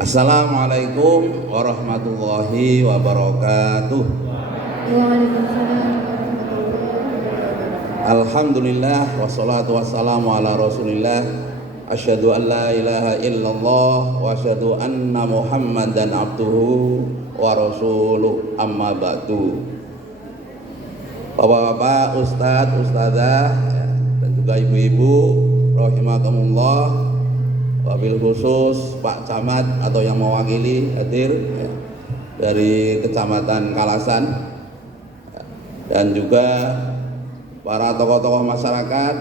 Assalamualaikum warahmatullahi wabarakatuh. Waalaikumsalam. Alhamdulillah wassalatu wassalamu ala Rasulillah. Asyhadu an la ilaha illallah wa asyhadu anna Muhammadan abduhu wa rasuluh, amma ba'du. Bapak-bapak, ustadz, ustadzah, dan juga ibu-ibu rahimakumullah. Wabil khusus Pak Camat atau yang mewakili hadir dari Kecamatan Kalasan, dan juga para tokoh-tokoh masyarakat,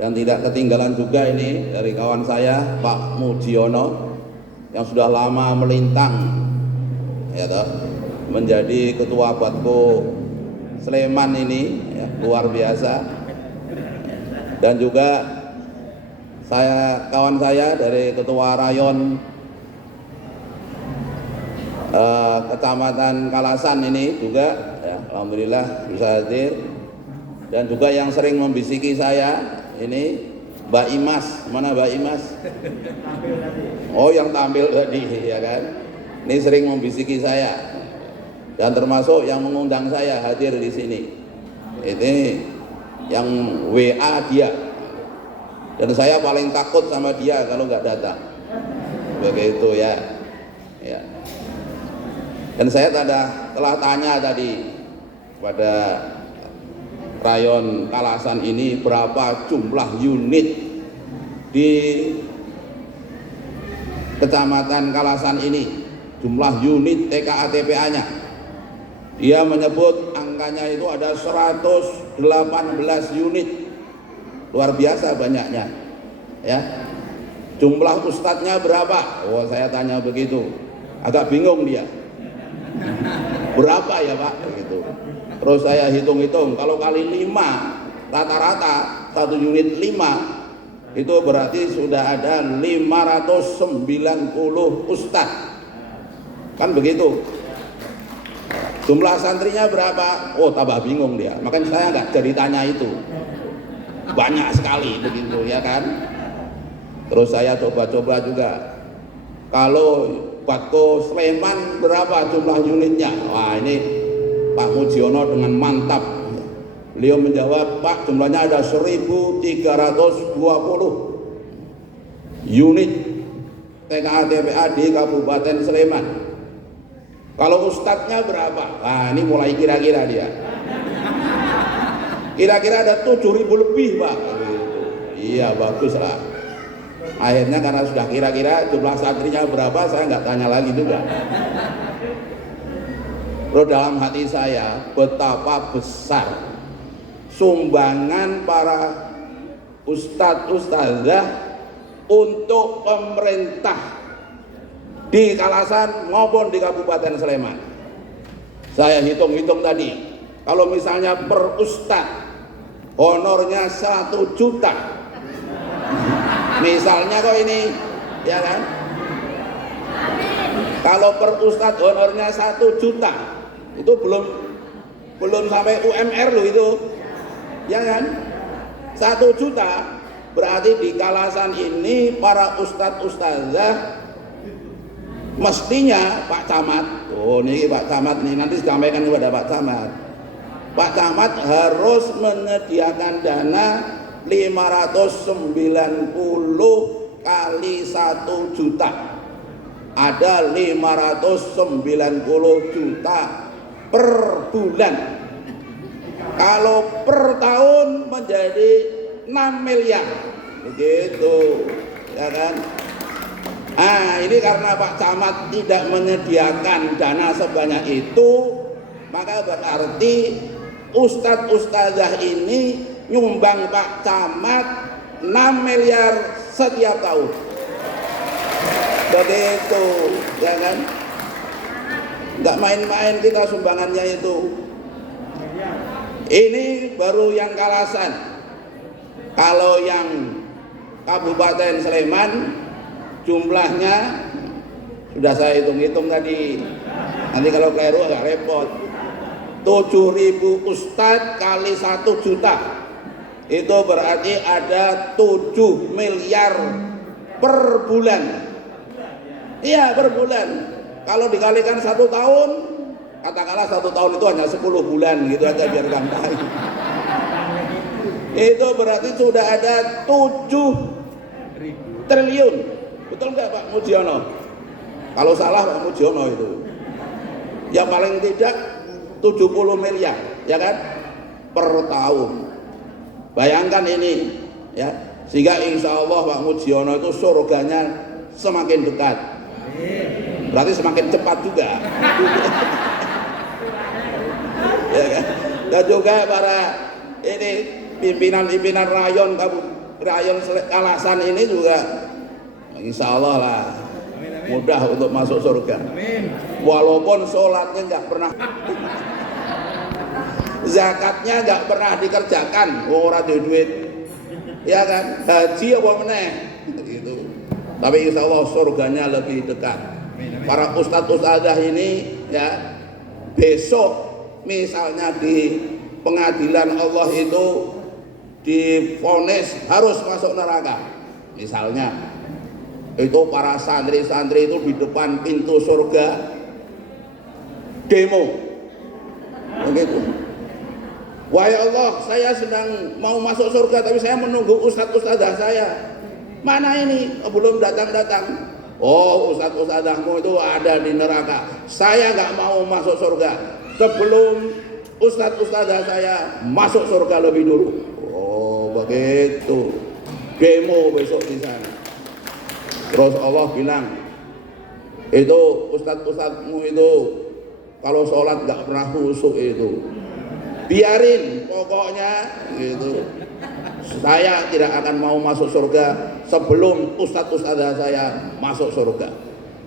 dan tidak ketinggalan juga ini dari kawan saya Pak Mujiono yang sudah lama melintang ya toh, menjadi ketua Batko Sleman ini ya, luar biasa. Dan juga kawan saya dari ketua rayon Kecamatan Kalasan ini juga ya, alhamdulillah bisa hadir. Dan juga yang sering membisiki saya ini Mbak Imas. Mana Mbak Imas? Oh, yang tampil tadi ya kan. Ini sering membisiki saya dan termasuk yang mengundang saya hadir di sini. Ini yang WA dia. Dan saya paling takut sama dia kalau nggak datang. Begitu ya. Ya. Dan saya telah tanya tadi pada rayon Kalasan ini berapa jumlah unit di Kecamatan Kalasan ini, jumlah unit TKA-TPA-nya. Dia menyebut angkanya itu ada 118 unit. Luar biasa banyaknya ya. Jumlah ustadznya berapa? Oh, saya tanya begitu, agak bingung dia, berapa ya Pak begitu. Terus saya hitung-hitung, kalau kali 5 rata-rata satu unit 5 itu berarti sudah ada 590 ustadz, kan begitu. Jumlah santrinya berapa? Oh, tambah bingung dia, makanya saya nggak jadi tanya itu. Banyak sekali begitu ya kan. Terus saya coba-coba juga, kalau Batko Sleman berapa jumlah unitnya? Wah, ini Pak Mujiono dengan mantap beliau menjawab, Pak, jumlahnya ada 1320 unit TKA-TPA di Kabupaten Sleman. Kalau ustadznya berapa? Nah, ini mulai kira-kira dia. Kira-kira ada 7.000 lebih Pak. Iya, bagus lah. Akhirnya karena sudah kira-kira jumlah santrinya berapa, saya nggak tanya lagi juga. Terus dalam hati saya betapa besar sumbangan para ustadz-ustadzah untuk pemerintah di Kalasan maupun di Kabupaten Sleman. Saya hitung-hitung tadi, kalau misalnya per ustadz honornya 1 juta misalnya kok ini ya kan, kalau per ustadz honornya 1 juta itu belum sampai UMR loh itu ya kan. 1 juta berarti di Kalasan ini para ustadz-ustadzah mestinya Pak Camat, oh ini Pak Camat nih, nanti disampaikan kepada Pak Camat. Pak Camat harus menyediakan dana 590 kali 1 juta. Ada 590 juta per bulan. Kalau per tahun menjadi 6 miliar. Begitu, ya kan? Nah, ini karena Pak Camat tidak menyediakan dana sebanyak itu, maka berarti ustadz-ustadzah ini nyumbang Pak Camat 6 miliar setiap tahun. Begitu, ya kan? Nggak main-main kita sumbangannya itu. Ini baru yang Kalasan. Kalau yang Kabupaten Sleman jumlahnya sudah saya hitung-hitung tadi. Nanti kalau keliru agak repot. 7.000 ustadz kali 1 juta itu berarti ada 7 miliar per bulan. Iya, per bulan. Kalau dikalikan 1 tahun, katakanlah 1 tahun itu hanya 10 bulan gitu aja biar gampang. Itu berarti sudah ada 7 triliun. Betul nggak Pak Mujiono? Kalau salah Pak Mujiono itu. Ya paling tidak 70 miliar, ya kan? Per tahun. Bayangkan ini, ya. Sehingga insya Allah Pak Mujiono itu surganya semakin dekat. Berarti semakin cepat juga. Ya kan? Dan juga para ini pimpinan-pimpinan rayon Kalasan ini juga insya Allah lah mudah untuk masuk surga. Walaupun sholatnya nggak pernah, zakatnya nggak pernah dikerjakan, orang duit, ya kan? Haji apa meneh, gitu. Tapi insya Allah surganya lebih dekat. Para ustadz-ustadzah ini, ya, besok misalnya di pengadilan Allah itu divonis harus masuk neraka, misalnya. Itu para santri-santri itu di depan pintu surga demo begitu. Wahai Allah, saya sedang mau masuk surga tapi saya menunggu ustadz-ustadzah saya. Mana ini? Belum datang-datang. Oh, ustadz-ustadzahmu itu ada di neraka. Saya nggak mau masuk surga sebelum ustadz-ustadzah saya masuk surga lebih dulu. Oh, begitu. Demo besok di sana. Terus Allah bilang, itu ustadz-ustadzmu itu kalau sholat nggak pernah khusyuk itu, biarin pokoknya gitu. Saya tidak akan mau masuk surga sebelum ustadz-ustadzah saya masuk surga.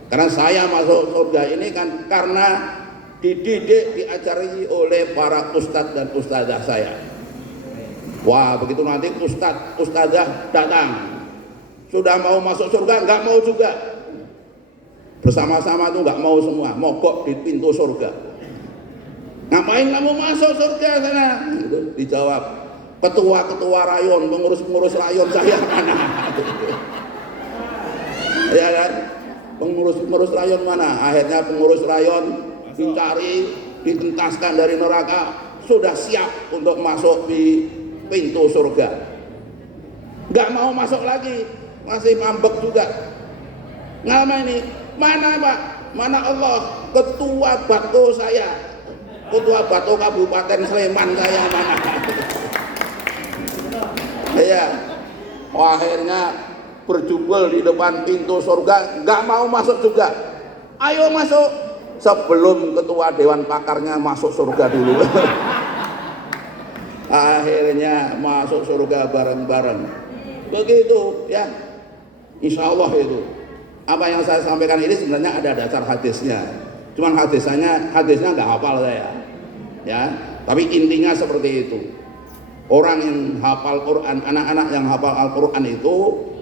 Karena saya masuk surga ini kan karena dididik, diajari oleh para ustadz dan ustadzah saya. Wah, begitu nanti ustadz, ustadzah datang, sudah mau masuk surga, nggak mau juga. Bersama-sama tuh nggak mau semua, mogok di pintu surga. Ngapain kamu masuk surga sana? Gitu, dijawab, ketua-ketua rayon, pengurus-pengurus rayon saya mana? Ya kan? Pengurus-pengurus rayon mana? Akhirnya pengurus rayon dicari, ditentaskan dari neraka, sudah siap untuk masuk di pintu surga. Nggak mau masuk lagi. Masih mambek juga. Ngama ini? Mana Pak? Mana Allah? Ketua Bato saya, Ketua Bato Kabupaten Sleman saya mana? Ya, akhirnya berjubel di depan pintu surga, nggak mau masuk juga. Ayo masuk sebelum ketua Dewan Pakarnya masuk surga dulu. Akhirnya masuk surga bareng-bareng. Begitu ya. Insya Allah itu. Apa yang saya sampaikan ini sebenarnya ada dasar hadisnya. Cuman hadisnya nggak hafal saya. Ya, tapi intinya seperti itu. Orang yang hafal Quran, anak-anak yang hafal Al-Quran itu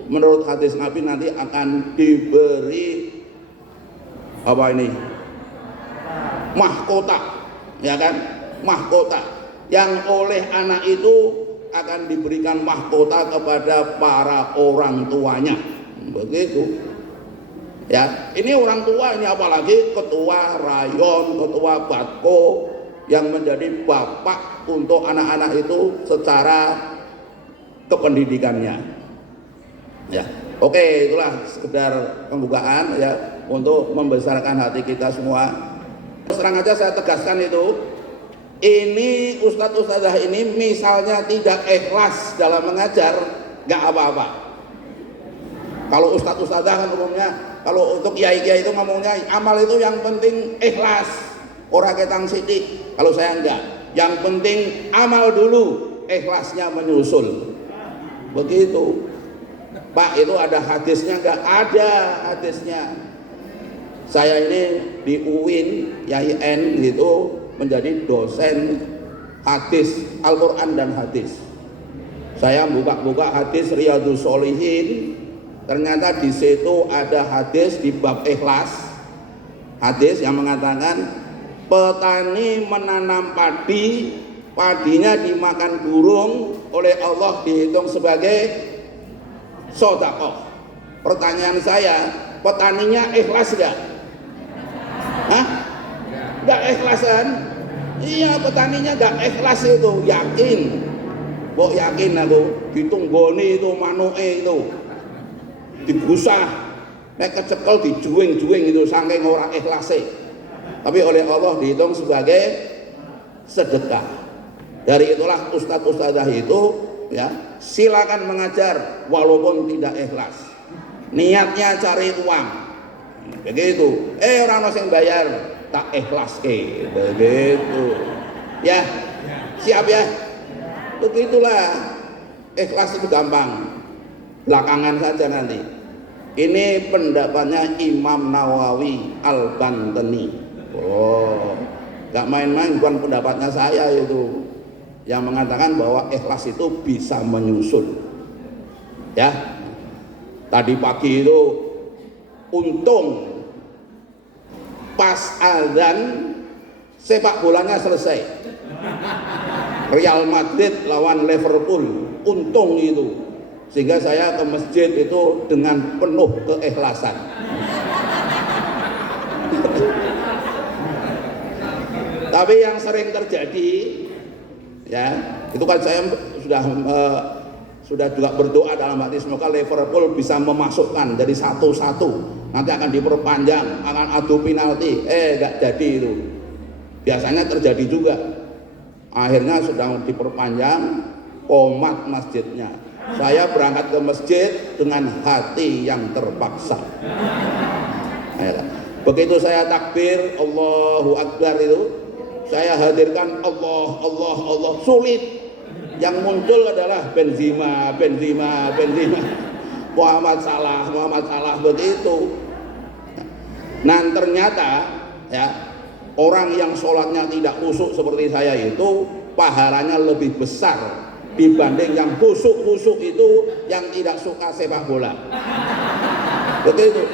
menurut hadis Nabi nanti akan diberi apa ini? Mahkota, ya kan? Mahkota yang oleh anak itu akan diberikan mahkota kepada para orang tuanya. Begitu. Ya, ini orang tua, ini apalagi ketua rayon, ketua batko yang menjadi bapak untuk anak-anak itu secara kependidikannya. Ya, oke, itulah sekedar pembukaan ya untuk membesarkan hati kita semua. Terang aja saya tegaskan itu, ini ustadz-ustadzah ini misalnya tidak ikhlas dalam mengajar, nggak apa-apa. Kalau ustadz-ustadzah kan umumnya, kalau untuk kiai-kiai itu ngomongnya amal itu yang penting ikhlas, ora ketang sidik. Kalau saya enggak, yang penting amal dulu, ikhlasnya menyusul. Begitu. Pak, itu ada hadisnya enggak? Ada hadisnya. Saya ini di UIN, YIN gitu menjadi dosen hadis Al-Quran dan hadis. Saya buka-buka hadis Riyadhus Shalihin. Ternyata di situ ada hadis di bab ikhlas, hadis yang mengatakan petani menanam padi, padinya dimakan burung, oleh Allah dihitung sebagai sedekah. Pertanyaan saya, petaninya ikhlas nggak? Hah? Nggak ikhlas kan? Iya, petaninya nggak ikhlas itu, yakin. Kok yakin aku, ditunggoni itu manuke itu, digusah, nek kecekel dijuing-juing itu saking ora ikhlase. Tapi oleh Allah dihitung sebagai sedekah. Dari itulah ustadz-ustadzah itu ya silakan mengajar walaupun tidak ikhlas. Niatnya cari uang, begitu. Orang yang bayar tak ikhlas ke, begitu. Ya, siap ya. Begitulah, ikhlas itu gampang, belakangan saja nanti. Ini pendapatnya Imam Nawawi Al-Bantani. Oh, gak main-main, bukan pendapatnya saya itu, yang mengatakan bahwa ikhlas itu bisa menyusul. Ya, tadi pagi itu untung pas azan sepak bolanya selesai, Real Madrid lawan Liverpool, untung itu, sehingga saya ke masjid itu dengan penuh keikhlasan. Tapi yang sering terjadi ya, itu kan saya sudah juga berdoa dalam hati semoga Liverpool bisa memasukkan dari 1-1, nanti akan diperpanjang, akan adu penalti, gak jadi itu. Biasanya terjadi juga, akhirnya sudah diperpanjang, komat masjidnya. Saya berangkat ke masjid dengan hati yang terpaksa. Begitu saya takbir Allahu Akbar itu, saya hadirkan Allah, Allah, Allah, sulit. Yang muncul adalah Benzema, Muhammad Salah, begitu. Nah ternyata ya, orang yang sholatnya tidak khusyuk seperti saya itu pahalanya lebih besar dibanding yang khusyuk itu yang tidak suka sepak bola. Begitu.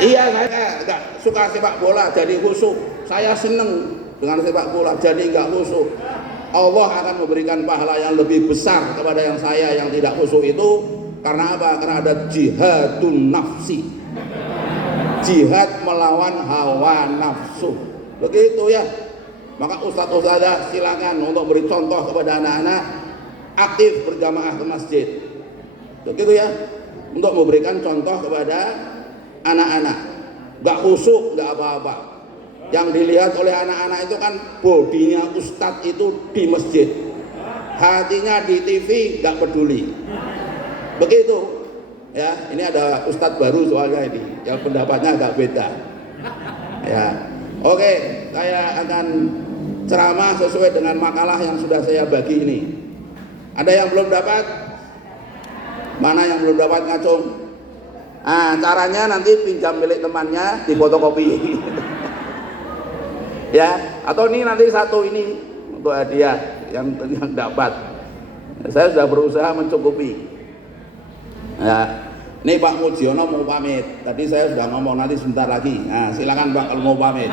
Iya, saya nggak suka sepak bola jadi khusyuk. Saya seneng dengan sepak bola jadi nggak khusyuk. Allah akan memberikan pahala yang lebih besar kepada yang saya yang tidak khusyuk itu. Karena apa? Karena ada jihadun nafsi, jihad melawan hawa nafsu. Begitu ya. Maka ustadz-ustadzah silakan untuk beri contoh kepada anak-anak, aktif berjamaah ke masjid. Begitu ya. Untuk memberikan contoh kepada anak-anak. Gak khusyuk, gak apa-apa. Yang dilihat oleh anak-anak itu kan bodinya ustadz itu di masjid, hatinya di TV, gak peduli. Begitu ya. Ini ada ustadz baru soalnya ini, yang pendapatnya agak beda ya. Oke, saya akan ceramah sesuai dengan makalah yang sudah saya bagi ini. Ada yang belum dapat? Mana yang belum dapat ngacung? Caranya nanti pinjam milik temannya, difotokopi. Ya, atau ini nanti satu ini untuk hadiah yang dapat. Saya sudah berusaha mencukupi. Ya, ini Pak Mujiono mau pamit. Tadi saya sudah ngomong nanti sebentar lagi. Nah, silakan Pak kalau mau pamit.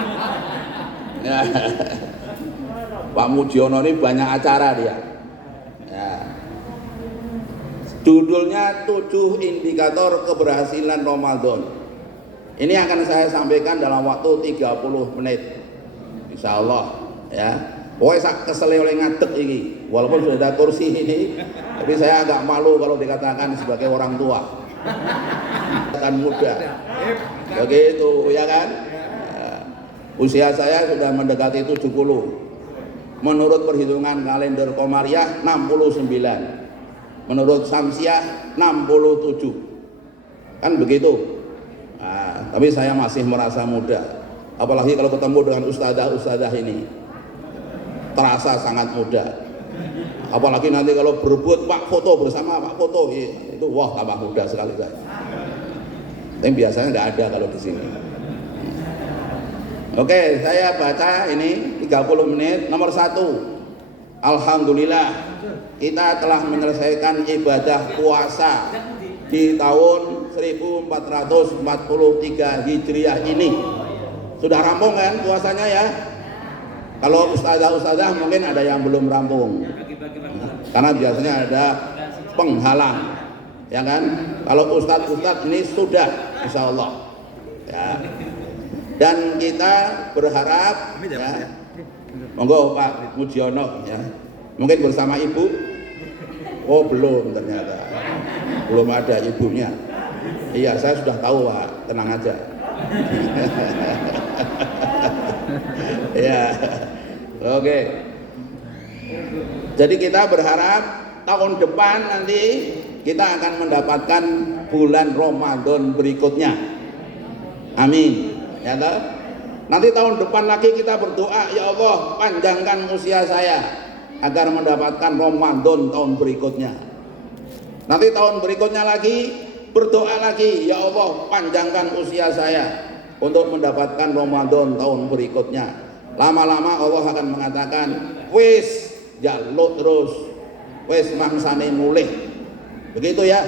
Ya. Pak Mujiono ini banyak acara dia. Ya. Judulnya 7 indikator keberhasilan Ramadan. Ini akan saya sampaikan dalam waktu 30 menit. Insya Allah ya. Pokoknya saya kesel oleh ngadeg ini. Walaupun sudah ada kursi ini, tapi saya agak malu kalau dikatakan sebagai orang tua. Kan muda. Begitu ya kan? Ya. Usia saya sudah mendekati 70. Menurut perhitungan kalender Komariah 69. Menurut Samsiah 67. Kan begitu. Nah, tapi saya masih merasa muda. Apalagi kalau ketemu dengan ustadzah ini, terasa sangat muda. Apalagi nanti kalau berebut Pak foto bersama Pak foto, itu wah tambah muda sekali saya. Tapi biasanya nggak ada kalau di sini. Oke, saya baca ini 30 menit. Nomor 1, alhamdulillah kita telah menyelesaikan ibadah puasa di tahun 1443 Hijriah ini. Sudah rampung kan puasanya ya? Kalau ustazah mungkin ada yang belum rampung, karena biasanya ada penghalang. ya kan? Kalau ustadz ini sudah, insya Allah. Ya. Dan kita berharap, ya, monggo Pak Mujiono, ya, mungkin bersama ibu. Oh belum ternyata, belum ada ibunya. Iya, saya sudah tahu Pak, tenang aja. Ya, oke. Jadi kita berharap tahun depan nanti kita akan mendapatkan bulan Ramadan berikutnya. Amin. Ya toh? Nanti tahun depan lagi kita berdoa, ya Allah panjangkan usia saya agar mendapatkan Ramadan tahun berikutnya. Nanti tahun berikutnya lagi berdoa lagi, ya Allah panjangkan usia saya untuk mendapatkan Ramadan tahun berikutnya. Lama-lama Allah akan mengatakan, wis jaluk terus, wis mangsane mulih. Begitu ya.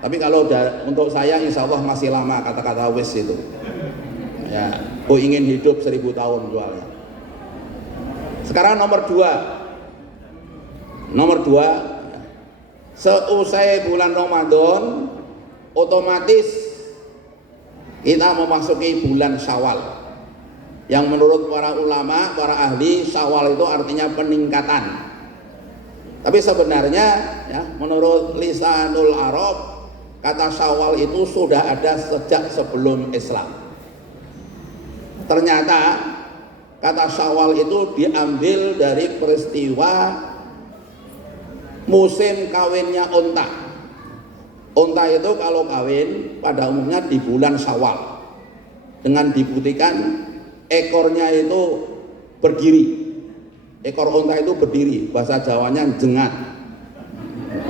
Tapi kalau untuk saya insya Allah masih lama kata-kata wis itu. Ya, aku ingin hidup 1000 tahun jualnya. Sekarang nomor 2, seusai bulan Ramadan otomatis kita memasuki bulan Syawal, yang menurut para ulama, para ahli, Syawal itu artinya peningkatan. Tapi sebenarnya ya, menurut lisanul Arab, kata Syawal itu sudah ada sejak sebelum Islam. Ternyata kata Syawal itu diambil dari peristiwa musim kawinnya unta. Unta itu kalau kawin pada umumnya di bulan Syawal, dengan dibuktikan ekornya itu berdiri. Ekor unta itu berdiri, bahasa Jawanya jengat.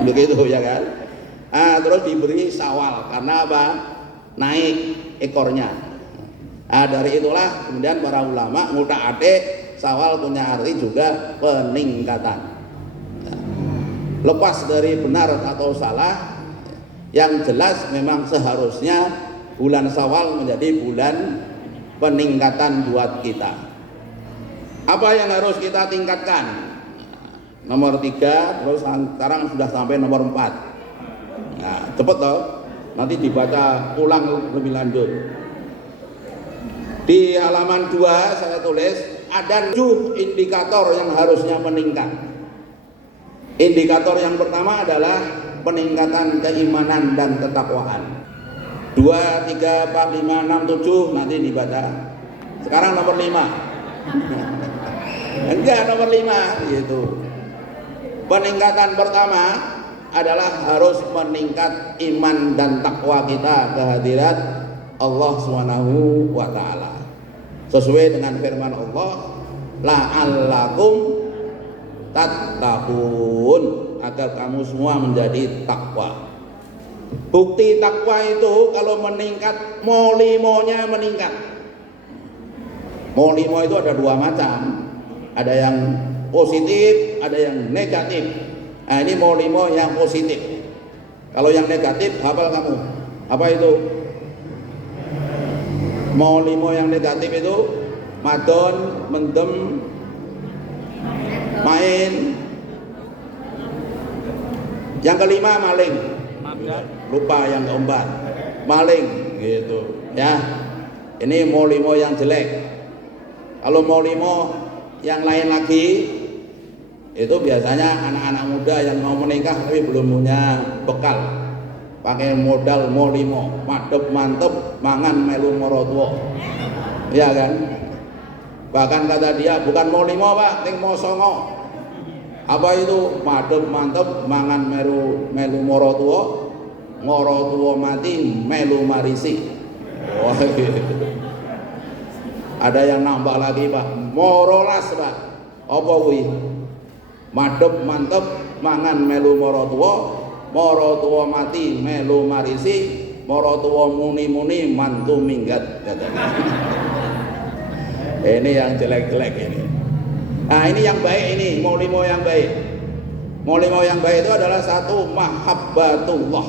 Begitu ya kan? Terus diberi Syawal karena apa? Naik ekornya. Dari itulah kemudian para ulama ngutak-atik Syawal punya arti juga peningkatan. Lepas dari benar atau salah, yang jelas memang seharusnya bulan Syawal menjadi bulan peningkatan buat kita. Apa yang harus kita tingkatkan? Nomor 3, terus sekarang sudah sampai nomor 4. Nah, cepet toh, nanti dibaca ulang lebih lanjut. Di halaman 2 saya tulis ada 7 indikator yang harusnya meningkat. Indikator yang pertama adalah peningkatan keimanan dan ketakwaan. 2, 3, 4, 5, 6, 7 nanti dibaca. Sekarang nomor 5. Enggak, nomor 5 gitu. Peningkatan pertama adalah harus meningkat iman dan takwa kita kehadirat Allah Subhanahu wa taala. Sesuai dengan firman Allah, la'allakum tattaqun, agar kamu semua menjadi takwa. Bukti takwa itu kalau meningkat, molimonya meningkat. Molimo itu ada 2 macam, ada yang positif, ada yang negatif. Nah ini molimo yang positif. Kalau yang negatif hafal kamu, apa itu? Molimo yang negatif itu madon, mendem, main. Yang kelima maling. Lupa yang keempat, maling gitu ya. Ini molimo yang jelek. Kalau molimo yang lain lagi itu biasanya anak-anak muda yang mau menikah tapi belum punya bekal, pakai modal molimo, madep mantep, mangan melu morotuo, ya kan? Bahkan kata dia bukan molimo pak, ting mosongo. Apa itu? Madep mantep, mangan melu morotuo, morotuo mati melu marisi. Wah, gitu. Ada yang nambah lagi pak, morolas pak. Apa kuwi? Madep mantep, mangan melu morotuo, morotuo mati melu marisi, morotuo muni-muni mantu minggat. Ini yang jelek-jelek ini. Nah ini yang baik, ini molimo yang baik. Molimo yang baik itu adalah satu, mahabbatullah,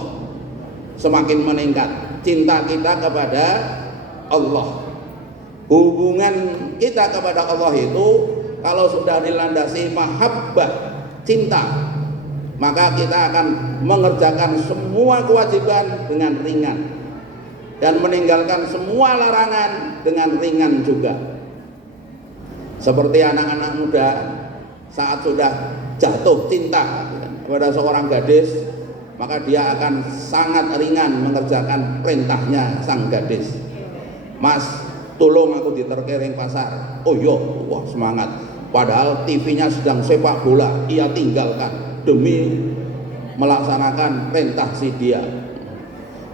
semakin meningkat cinta kita kepada Allah. Hubungan kita kepada Allah itu kalau sudah dilandasi mahabbah, cinta, maka kita akan mengerjakan semua kewajiban dengan ringan dan meninggalkan semua larangan dengan ringan juga. Seperti anak-anak muda saat sudah jatuh cinta kepada seorang gadis, maka dia akan sangat ringan mengerjakan perintahnya sang gadis. Mas, tolong aku diterkering pasar. Oh iya, wah semangat. Padahal TV-nya sedang sepak bola, ia tinggalkan demi melaksanakan perintah si dia.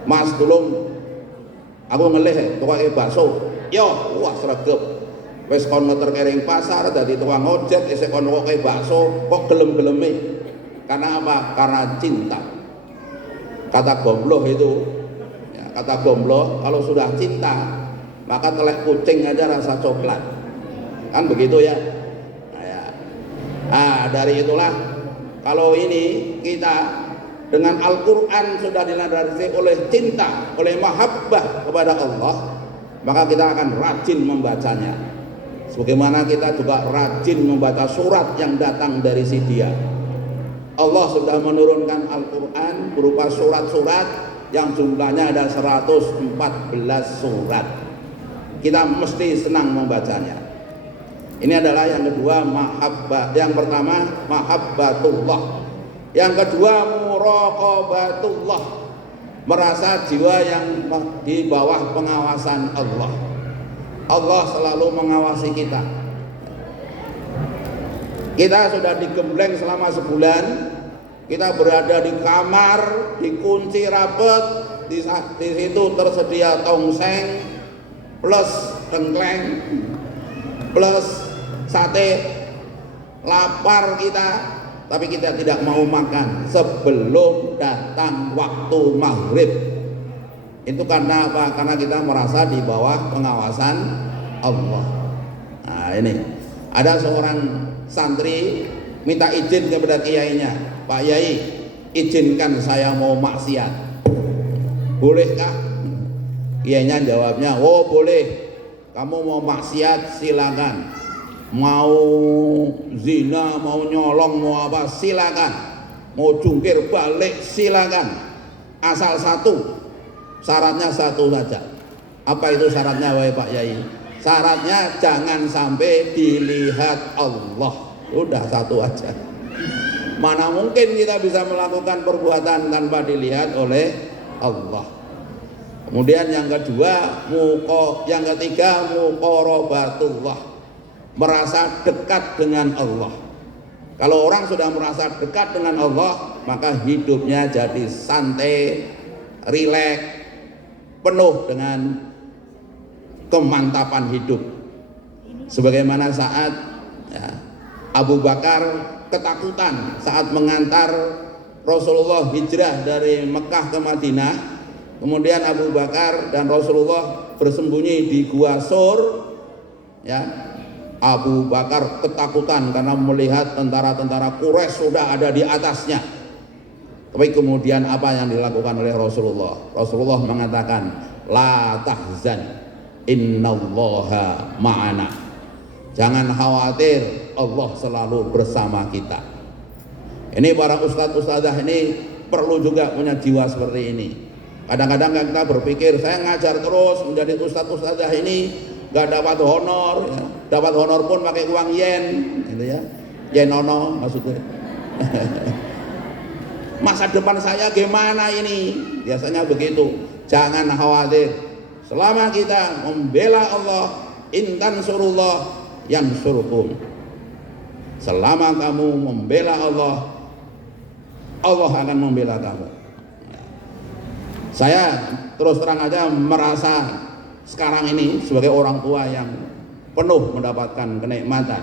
Mas, tolong aku ngelih tukang bakso. Yo, wah sregep. Wis kon ngeterkering pasar dadi tukang ojek, isih kon ngoke bakso, kok gelem-geleme. Karena apa? Karena cinta. Kata gombloh itu, ya, kata gombloh kalau sudah cinta maka telek kucing aja rasa coklat, kan begitu ya. Nah, dari itulah kalau ini kita dengan Al-Quran sudah dilandasi oleh cinta, oleh mahabbah kepada Allah, maka kita akan rajin membacanya. Sebagaimana kita juga rajin membaca surat yang datang dari si dia. Allah sudah menurunkan Al-Quran berupa surat-surat yang jumlahnya ada 114 surat. Kita mesti senang membacanya. Ini adalah yang kedua, mahabbah. Yang pertama mahabbatullah. Yang kedua muraqabatullah, merasa jiwa yang di bawah pengawasan Allah. Allah selalu mengawasi kita. Kita sudah digembleng selama sebulan, kita berada di kamar, dikunci rapat, di situ tersedia tongseng plus tengkleng plus sate, lapar kita, tapi kita tidak mau makan sebelum datang waktu maghrib. Itu karena apa? Karena kita merasa di bawah pengawasan Allah. Nah ini, ada seorang santri minta izin kepada kiainya, Pak Yai, izinkan saya mau maksiat, bolehkah? Kiainya jawabnya, oh boleh, kamu mau maksiat silakan, mau zina, mau nyolong, mau apa silakan, mau jungkir balik silakan, asal satu, syaratnya satu saja. Apa itu syaratnya wahai Pak Yai? Syaratnya jangan sampai dilihat Allah. Udah satu aja. Mana mungkin kita bisa melakukan perbuatan tanpa dilihat oleh Allah. Kemudian yang kedua, yang ketiga muqarabatullah, merasa dekat dengan Allah. Kalau orang sudah merasa dekat dengan Allah, maka hidupnya jadi santai, rileks, penuh dengan kemantapan hidup. Sebagaimana saat ya, Abu Bakar ketakutan saat mengantar Rasulullah hijrah dari Mekah ke Madinah. Kemudian Abu Bakar dan Rasulullah bersembunyi di Gua Sur. Ya, Abu Bakar ketakutan karena melihat tentara-tentara Quraisy sudah ada di atasnya. Tapi kemudian apa yang dilakukan oleh Rasulullah? Rasulullah mengatakan, la tahzan, innallaha ma'ana. Jangan khawatir, Allah selalu bersama kita. Ini para ustadz-ustadzah ini perlu juga punya jiwa seperti ini. Kadang-kadang kita berpikir, saya ngajar terus menjadi ustadz-ustadzah ini gak dapat honor, ya. Dapat honor pun pakai uang yen, gitu ya, yen ono maksudnya. Masa depan saya gimana ini? Biasanya begitu. Jangan khawatir, selama kita membela Allah, intan surullah yang surukum. Selama kamu membela Allah, Allah akan membela kamu. Saya terus terang aja merasa sekarang ini sebagai orang tua yang penuh mendapatkan kenikmatan.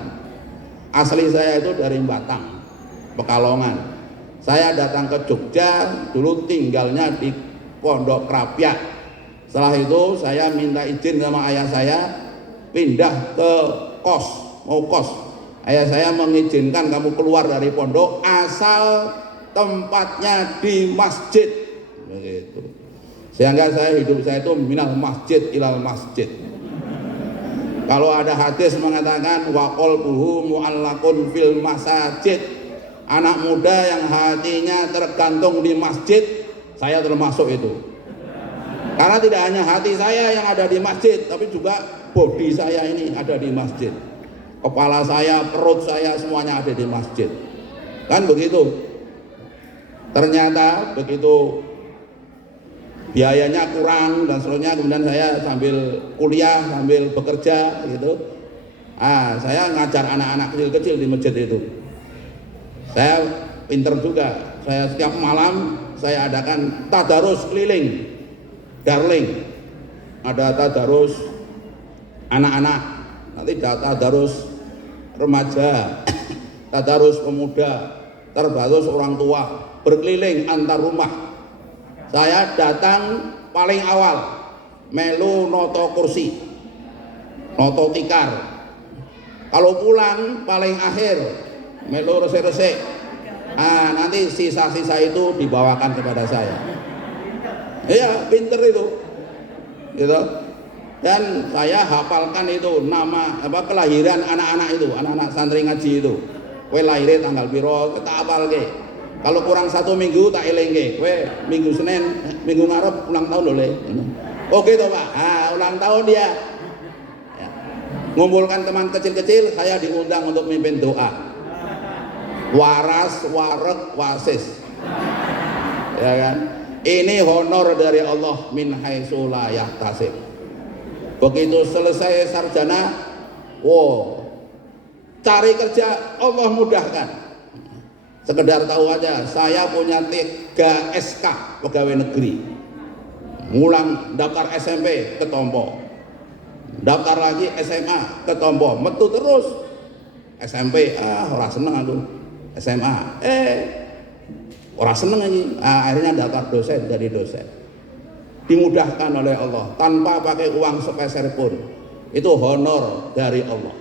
Asli saya itu dari Batang, Pekalongan. Saya datang ke Jogja, dulu tinggalnya di Pondok Krapyak. Setelah itu saya minta izin sama ayah saya pindah ke kos, mau kos. Ayah saya mengizinkan kamu keluar dari pondok asal tempatnya di masjid. Begitu. Sehingga hidup saya itu minal masjid ilal masjid. Kalau ada hadis mengatakan wa qalbuhu mu'allaqun fil masajid, anak muda yang hatinya tergantung di masjid, saya termasuk itu. Karena tidak hanya hati saya yang ada di masjid, tapi juga bodi saya ini ada di masjid. Kepala saya, perut saya, semuanya ada di masjid. Kan begitu. Ternyata begitu biayanya kurang dan seterusnya, kemudian saya sambil kuliah, sambil bekerja gitu. Saya ngajar anak-anak kecil-kecil di masjid itu. Saya pinter juga. Saya setiap malam saya adakan tadarus keliling. Darling, ada tadarus anak-anak, nanti tadarus remaja, tadarus pemuda, tadarus orang tua, berkeliling antar rumah. Saya datang paling awal, melu noto kursi, noto tikar. Kalau pulang paling akhir, melu resik-resik. Nanti sisa-sisa itu dibawakan kepada saya. Iya, pinter itu, gitu. Dan saya hafalkan itu nama kelahiran anak-anak itu, anak-anak santri ngaji itu. Kowe lahirnya tanggal piro, tak hafal ke. Kalau kurang 1 minggu tak elengke. Kowe minggu Senin, minggu ngarep ulang tahun lho. Oke toh Pak. Ulang tahun dia. Ya. Ngumpulkan teman kecil-kecil, saya diundang untuk mimpin doa. Waras, warek, wasis. Ya kan? Ini honor dari Allah min haitsu la yahtasib. Begitu selesai sarjana, cari kerja Allah mudahkan. Sekedar tahu aja, saya punya 3 SK pegawai negeri. Ngulang daftar SMP ketompo, daftar lagi SMA ketompo, metu terus. SMP ora seneng aku. SMA orang seneng aja, akhirnya daftar dosen, jadi dosen. Dimudahkan oleh Allah tanpa pakai uang sepeser pun. Itu honor dari Allah.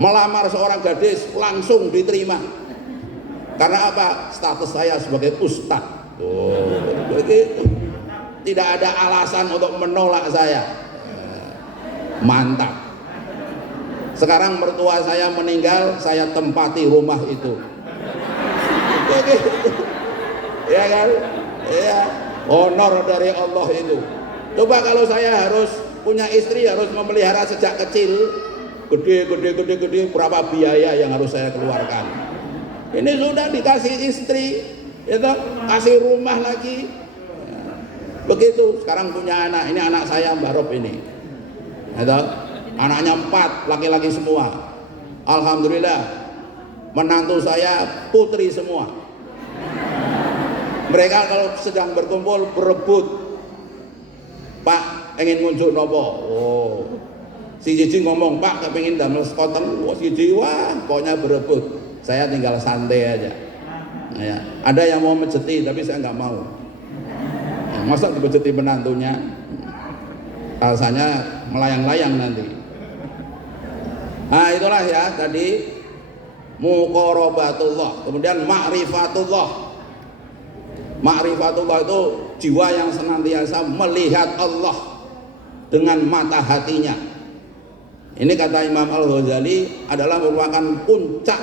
Melamar seorang gadis langsung diterima. Karena apa? Status saya sebagai ustadz. Begitu. Tidak ada alasan untuk menolak saya. Mantap. Sekarang mertua saya meninggal, saya tempati rumah itu. Ya kan? Ya, honor dari Allah itu. Coba kalau saya harus punya istri, harus memelihara sejak kecil, gede, berapa biaya yang harus saya keluarkan. Ini sudah dikasih istri, itu kasih rumah lagi. Ya. Begitu. Sekarang punya anak, ini anak saya Mbak Rob ini. Itu, anaknya 4, laki-laki semua. Alhamdulillah, menantu saya putri semua. Mereka kalau sedang berkumpul berebut, Pak ingin ngunjuk nopo. Si Cici ngomong, Pak kepingin damel skoten. Cici pokoknya berebut. Saya tinggal santai aja. Ya, ada yang mau mejeti tapi saya nggak mau. Masa dibejeti menantunya? Rasanya melayang-layang nanti. Itulah ya tadi muqarabatullah, kemudian ma'rifatullah. Ma'rifatullah itu jiwa yang senantiasa melihat Allah dengan mata hatinya. Ini kata Imam Al-Ghazali adalah merupakan puncak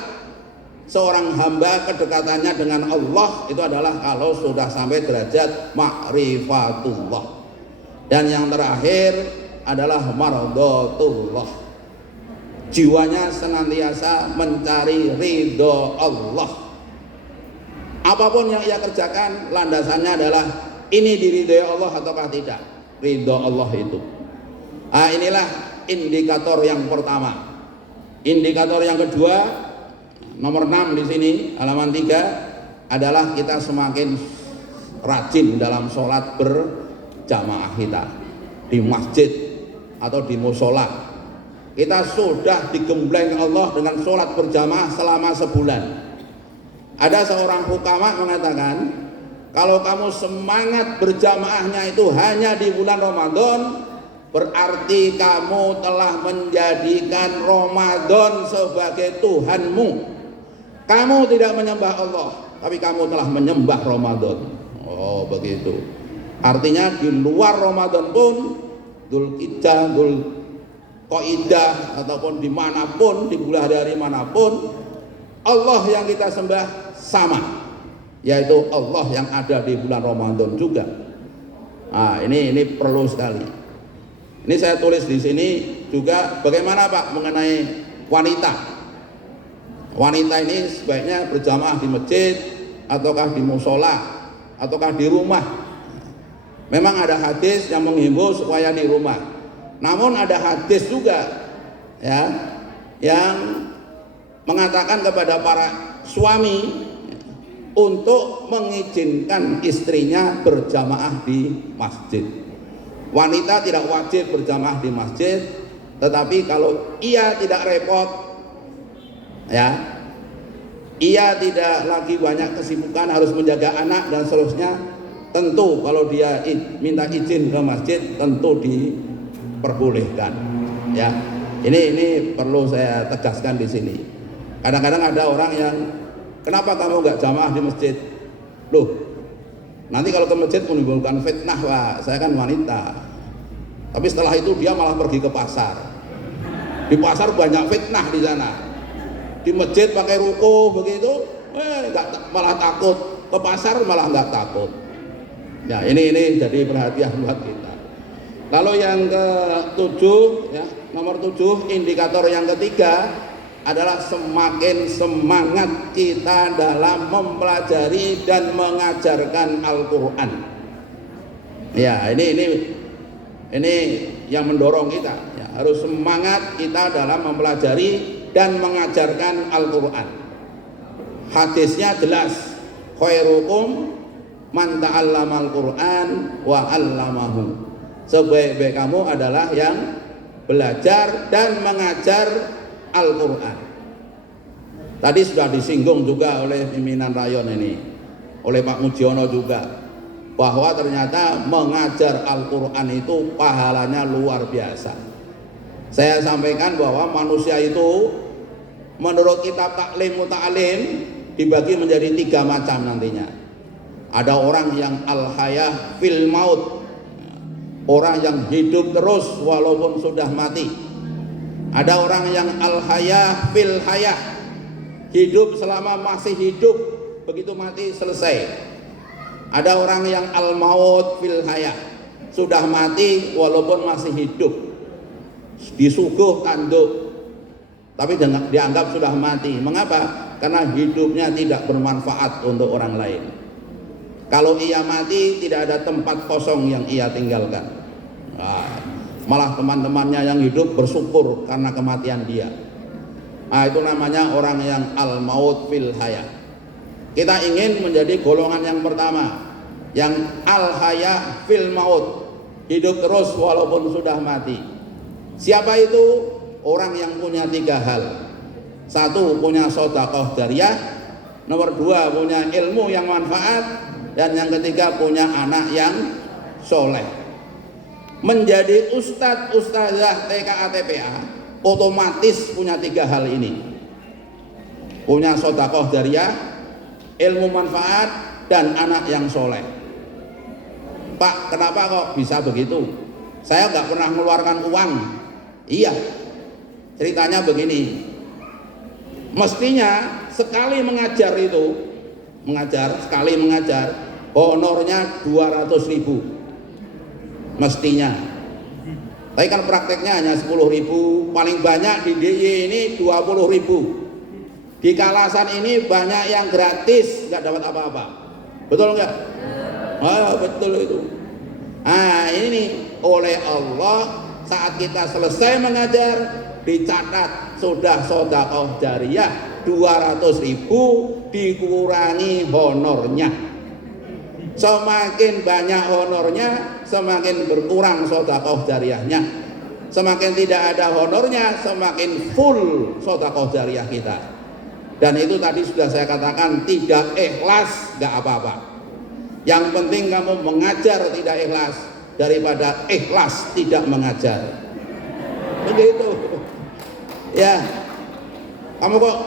seorang hamba kedekatannya dengan Allah, itu adalah kalau sudah sampai derajat ma'rifatullah. Dan yang terakhir adalah mardatullah. Jiwanya senantiasa mencari ridho Allah. Apapun yang ia kerjakan, landasannya adalah ini diridhoi Allah ataukah tidak. Ridho Allah itu. Inilah indikator yang pertama. Indikator yang kedua, nomor 6 di sini, halaman 3, adalah kita semakin rajin dalam sholat berjamaah kita di masjid atau di musola. Kita sudah digembleng Allah dengan sholat berjamaah selama sebulan. Ada seorang hukama mengatakan, kalau kamu semangat berjamaahnya itu hanya di bulan Ramadan, berarti kamu telah menjadikan Ramadan sebagai Tuhanmu. Kamu tidak menyembah Allah, tapi kamu telah menyembah Ramadan. Oh begitu. Artinya di luar Ramadan pun, Dzulhijjah, Dzulqa'dah ataupun dimanapun, di bulan hari manapun, Allah yang kita sembah sama, yaitu Allah yang ada di bulan Ramadan juga. Nah, ini perlu sekali. Ini saya tulis di sini juga bagaimana Pak mengenai wanita. Wanita ini sebaiknya berjamaah di masjid ataukah di musola ataukah di rumah. Memang ada hadis yang menghimbau supaya di rumah. Namun ada hadis juga ya yang mengatakan kepada para suami untuk mengizinkan istrinya berjamaah di masjid. Wanita tidak wajib berjamaah di masjid, tetapi kalau ia tidak repot, ya, ia tidak lagi banyak kesibukan harus menjaga anak dan seterusnya, tentu kalau dia minta izin ke masjid tentu diperbolehkan. Ya, ini perlu saya tegaskan di sini. Kadang-kadang ada orang yang, kenapa kamu nggak jamaah di masjid? Loh, nanti kalau ke masjid menimbulkan fitnah Pak, saya kan wanita. Tapi setelah itu dia malah pergi ke pasar. Di pasar banyak fitnah di sana. Di masjid pakai ruko begitu, malah takut. Ke pasar malah nggak takut. Ya ini jadi perhatian buat kita. Lalu yang ke-7, ya, nomor 7, indikator yang ketiga adalah semakin semangat kita dalam mempelajari dan mengajarkan Al-Quran. Ya, ini yang mendorong kita. Ya, harus semangat kita dalam mempelajari dan mengajarkan Al-Quran. Hadisnya jelas, khairukum man ta'allamal Quran wa 'allamahu. Sebaik-baik kamu adalah yang belajar dan mengajar Al-Quran. Tadi sudah disinggung juga oleh pimpinan rayon ini, oleh Pak Mujiono juga, bahwa ternyata mengajar Al-Quran itu pahalanya luar biasa. Saya sampaikan bahwa manusia itu menurut kitab Taklim Muta'alim dibagi menjadi 3 macam nantinya. Ada orang yang al-hayah fil maut, orang yang hidup terus walaupun sudah mati. Ada orang yang al-hayah fil hayah, hidup selama masih hidup, begitu mati selesai. Ada orang yang al-maut fil hayah, sudah mati walaupun masih hidup, disuguh tanduk, tapi dianggap sudah mati. Mengapa? Karena hidupnya tidak bermanfaat untuk orang lain. Kalau ia mati, tidak ada tempat kosong yang ia tinggalkan. Malah teman-temannya yang hidup bersyukur karena kematian dia. Itu namanya orang yang al-maut fil hayah. Kita ingin menjadi golongan yang pertama, yang al-hayah fil maut, hidup terus walaupun sudah mati. Siapa itu? Orang yang punya 3 hal. 1, punya sedekah jariyah. Nomor 2, punya ilmu yang manfaat. Dan yang ketiga, punya anak yang soleh. Menjadi ustadz, ustazah TKA TPA otomatis punya 3 hal ini. Punya sedekah jariyah, ilmu manfaat, dan anak yang soleh. Pak, kenapa kok bisa begitu? Saya nggak pernah mengeluarkan uang. Iya, ceritanya begini. Mestinya sekali mengajar itu, sekali mengajar, honornya 200.000 mestinya. Tapi kan prakteknya hanya 10.000, paling banyak di DIY ini 20.000. Di Kalasan ini banyak yang gratis, nggak dapat apa-apa. Betul nggak? Betul itu. Ini oleh Allah, saat kita selesai mengajar dicatat sudah sedekah jariyah 200.000, dikurangi honornya. Semakin banyak honornya, semakin berkurang sedekah jariyahnya. Semakin tidak ada honornya, semakin full sedekah jariyah kita. Dan itu tadi sudah saya katakan, tidak ikhlas nggak apa-apa. Yang penting kamu mengajar tidak ikhlas daripada ikhlas tidak mengajar. Begitu. Ya, kamu kok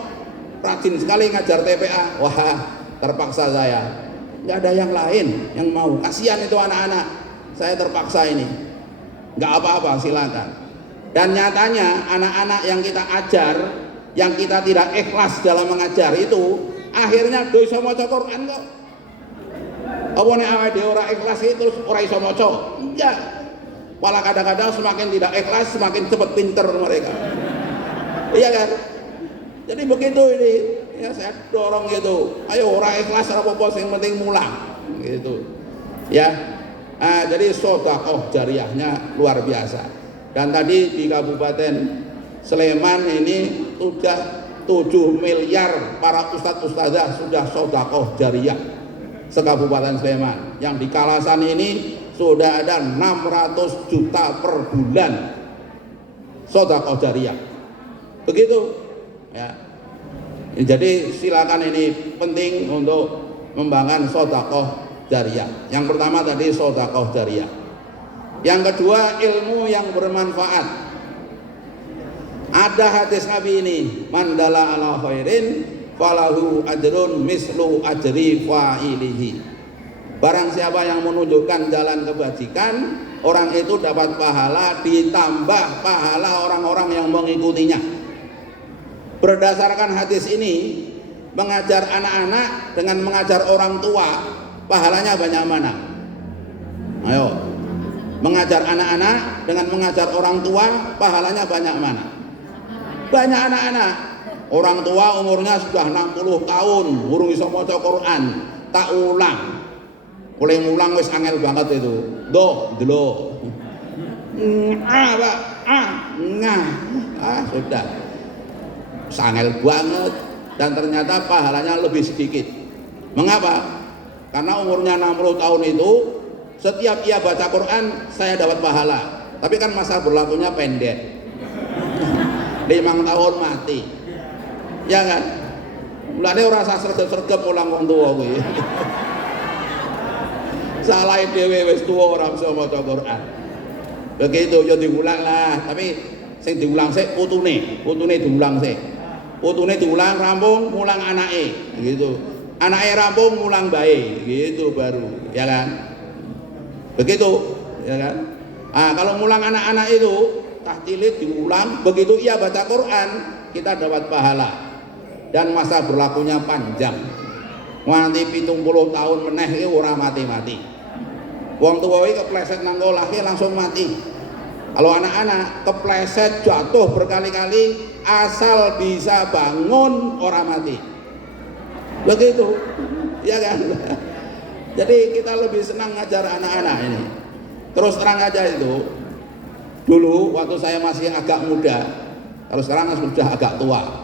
rajin sekali ngajar TPA. Wah, terpaksa saya. Nggak ada yang lain yang mau. Kasihan itu anak-anak. Saya terpaksa ini. Nggak apa-apa, silakan. Dan nyatanya anak-anak yang kita ajar yang kita tidak ikhlas dalam mengajar itu akhirnya do iso maca Quran kok. Apa nek awake dhewe ora ikhlas itu terus ora iso maca? Enggak. Malah kadang-kadang semakin tidak ikhlas semakin cepat pinter mereka. Iya kan? Jadi begitu ini. Ya saya dorong gitu. Ayo ora ikhlas ora apa-apa sing penting mulang gitu. Ya. Jadi sedekah jariyahnya luar biasa. Dan tadi di Kabupaten Sleman ini sudah 7 miliar para ustadz-ustadzah sudah sedekah jariyah se-Kabupaten Sleman. Yang di Kalasan ini sudah ada 600 juta per bulan sedekah jariyah. Begitu ya. Jadi silakan, ini penting untuk membangun sedekah jariyah. Yang pertama tadi sedekah jariyah. Yang kedua ilmu yang bermanfaat. Ada hadis Nabi ini, mandala ala khairin falahu ajrun mislu ajri fa'ilihi. Barang siapa yang menunjukkan jalan kebajikan, orang itu dapat pahala ditambah pahala orang-orang yang mengikutinya. Berdasarkan hadis ini, mengajar anak-anak dengan mengajar orang tua pahalanya banyak mana? Ayo, mengajar anak-anak dengan mengajar orang tua pahalanya banyak mana? Banyak anak-anak. Orang tua umurnya sudah 60 tahun, urung iso maca Quran, tak ulang. Oleh mulang wis angel banget itu. Delok. Pak, sudah. Sangel banget dan ternyata pahalanya lebih sedikit. Mengapa? Karena umurnya 60 tahun itu setiap ia baca Quran saya dapat pahala. Tapi kan masa berlakunya pendek. 5 tahun mati. Ya kan? Mulane ora usah sregep-sregep ulang wong tuwa kuwi. Salahe dhewe wis tuwa ora bisa maca Quran. Begitu ya diulang lah, tapi sing diulang sik putune diulang sik. Putune diulang rampung mulang anake gitu. Anake rampung mulang bae gitu baru, ya kan? Begitu, ya kan? Kalau mulang anak-anak itu tahtilid diulang, begitu ia baca Quran kita dapat pahala dan masa berlakunya panjang. Nganti 70 tahun meneh iki ora mati-mati. Wong tuwa iki kepleset nang olahke langsung mati. Kalau anak-anak kepleset jatuh berkali-kali asal bisa bangun ora mati. Begitu, ya kan? Jadi kita lebih senang ngajar anak-anak ini. Terus terang aja itu, dulu waktu saya masih agak muda, kalau sekarang sudah agak tua.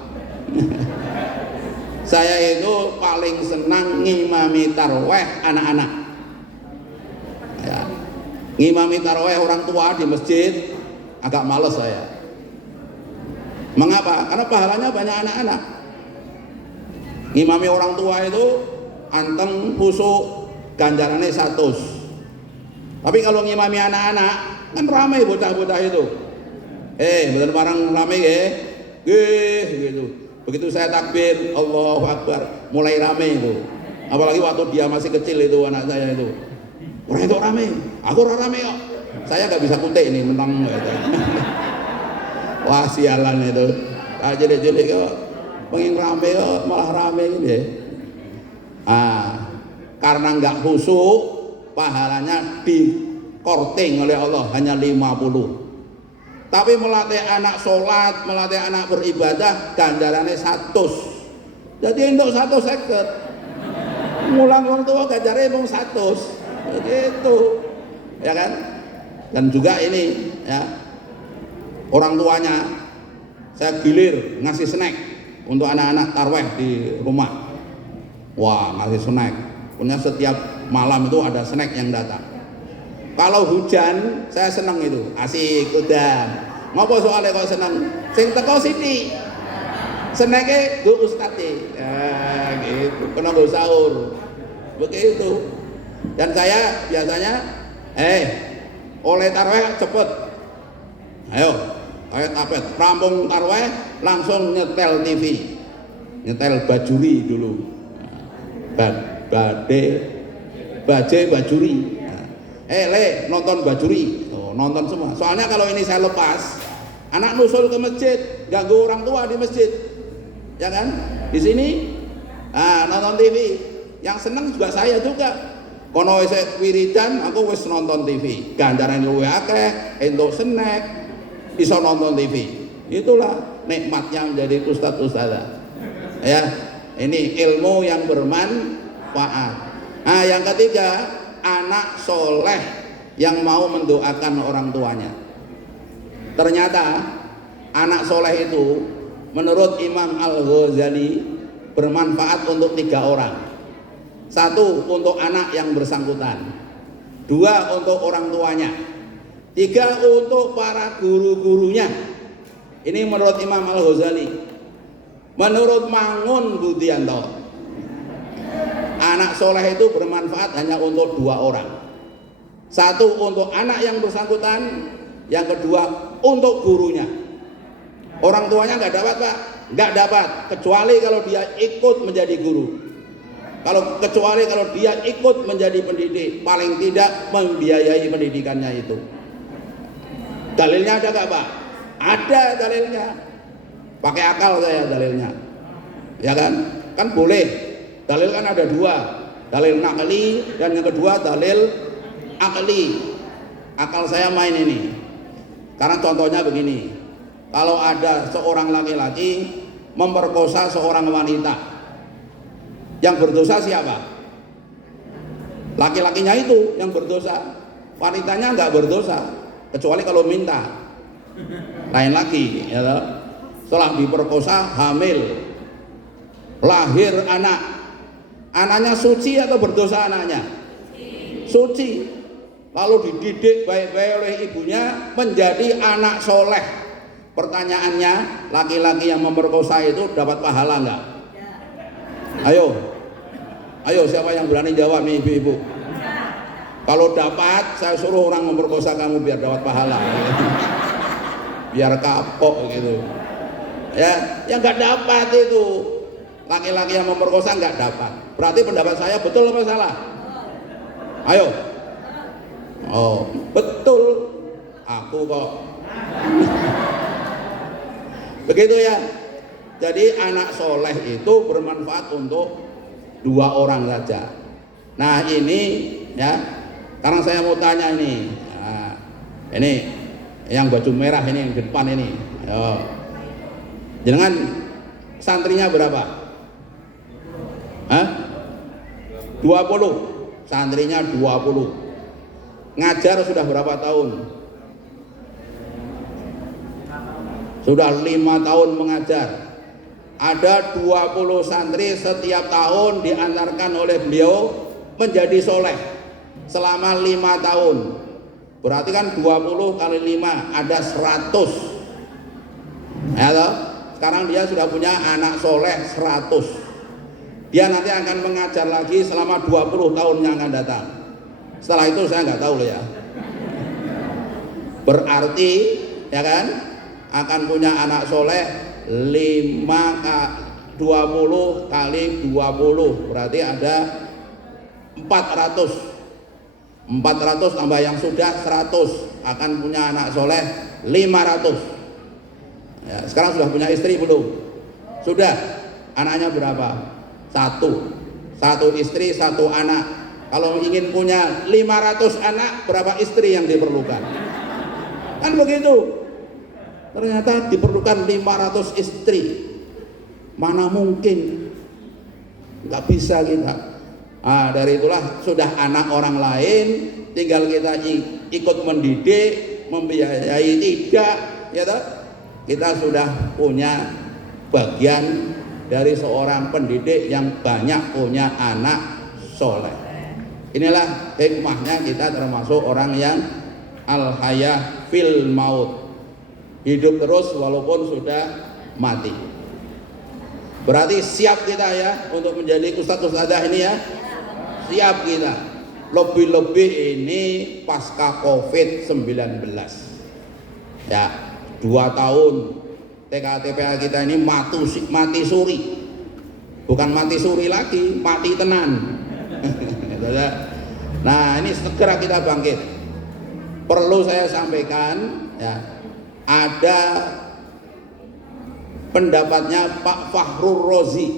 Saya itu paling senang ngimami taraweh anak-anak. Ya. Ngimami taraweh orang tua di masjid agak males saya. Mengapa? Karena pahalanya banyak anak-anak. Ngimami orang tua itu anteng khusuk ganjarannya 100. Tapi kalau ngimami anak-anak kan ramai bocah-bocah itu. Bener barang ramai ya. Gitu. Begitu saya takbir, Allahu Akbar, mulai ramai itu. Apalagi waktu dia masih kecil itu anak saya itu. Orang itu ramai, aku orang ramai kok. Saya nggak bisa kutik ini mentang gitu. Wah sialan itu. Jadi kok pengen ramai kok malah ramai gitu. Karena nggak khusyuk, pahalanya dikorting oleh Allah hanya 50. Tapi melatih anak sholat, melatih anak beribadah, ganjarannya 100. Jadi untuk 150. Mulang orang tua ganjarannya mau 100. Begitu, ya kan? Dan juga ini, ya, orang tuanya saya gilir ngasih snack untuk anak-anak tarweh di rumah. Wah, ngasih snack. Punya setiap malam itu ada snack yang datang. Kalau hujan, saya senang itu, asik udan. Ngopo soalnya kok senang? Sing teko sini, seneke go ustadz, ya gitu. Kena go sahur, begitu. Dan saya biasanya, oleh tarweh cepet, ayo, tapet, rampung tarweh langsung nyetel TV, nyetel bajuri dulu, bajai bajuri. Nonton bajuri, nonton semua. Soalnya kalau ini saya lepas, anak nusul ke masjid, ganggu orang tua di masjid, ya kan? Di sini nonton TV, yang seneng juga saya juga. Kono wis wiridan, aku wis nonton TV. Ganjaran luwih akeh, entuk snack, iso nonton TV. Itulah nikmatnya menjadi ustadz ustadzah. Ya, ini ilmu yang bermanfaat. Nah, yang ketiga, anak soleh yang mau mendoakan orang tuanya. Ternyata anak soleh itu menurut Imam Al-Ghazali bermanfaat untuk 3 orang. 1 untuk anak yang bersangkutan, 2 untuk orang tuanya, 3 untuk para guru-gurunya. Ini menurut Imam Al-Ghazali. Menurut Mangun Budianto, anak soleh itu bermanfaat hanya untuk 2 orang. 1 untuk anak yang bersangkutan, yang kedua untuk gurunya. Orang tuanya nggak dapat, Pak, nggak dapat, kecuali kalau dia ikut menjadi guru. Kecuali kalau dia ikut menjadi pendidik, paling tidak membiayai pendidikannya itu. Dalilnya ada nggak, Pak? Ada dalilnya. Pakai akal saya dalilnya, ya kan? Kan boleh. Dalil kan ada 2, dalil nakli dan yang kedua dalil akli. Akal saya main ini. Karena contohnya begini, kalau ada seorang laki-laki memperkosa seorang wanita, yang berdosa siapa? Laki-lakinya itu yang berdosa, wanitanya nggak berdosa, kecuali kalau minta. Lain lagi, ya toh? Setelah diperkosa, hamil, lahir anaknya suci atau berdosa anaknya? Suci. Lalu dididik baik-baik oleh ibunya menjadi anak soleh. Pertanyaannya, laki-laki yang memperkosa itu dapat pahala nggak? Ayo siapa yang berani jawab nih ibu-ibu? Kalau dapat, saya suruh orang memperkosa kamu biar dapat pahala. Biar kapok gitu. Ya, yang nggak dapat itu laki-laki yang memperkosa nggak dapat. Berarti pendapat saya betul apa salah? Ayo. Oh, betul. Aku kok. Begitu ya. Jadi anak soleh itu bermanfaat untuk 2 orang saja. Nah ini ya, sekarang saya mau tanya ini. Nah, ini yang baju merah ini yang di depan ini. Ayo. Jenengan santrinya berapa? 20. Santrinya 20. Ngajar sudah berapa tahun? Sudah 5 tahun mengajar. Ada 20 santri setiap tahun diantarkan oleh beliau menjadi soleh selama 5 tahun. Berarti kan 20 kali 5 ada 100. Ya toh? Sekarang dia sudah punya anak soleh 100. Dia nanti akan mengajar lagi selama 20 tahun yang akan datang. Setelah itu saya nggak tahu loh ya. Berarti ya kan akan punya anak soleh 20 kali 20 berarti ada 400 tambah yang sudah 100 akan punya anak soleh 500 ya. Sekarang sudah punya istri belum? Sudah. Anaknya berapa? 1 istri 1 anak. Kalau ingin punya 500 anak, berapa istri yang diperlukan? Kan begitu. Ternyata diperlukan 500 istri. Mana mungkin? Nggak bisa kita. Dari itulah sudah anak orang lain, tinggal kita ikut mendidik, membiayai, tidak, ya toh? Kita sudah punya bagian dari seorang pendidik yang banyak punya anak soleh. Inilah hikmahnya kita termasuk orang yang al-hayah fil maut, hidup terus walaupun sudah mati. Berarti siap kita ya untuk menjadi ustadz-ustadzah ini ya. Siap kita. Lebih-lebih ini pasca COVID-19 ya, 2 tahun TKTPA kita ini mati suri. Bukan mati suri lagi, mati tenan. Nah ini segera kita bangkit. Perlu saya sampaikan ya, ada pendapatnya Pak Fakhrul Razi,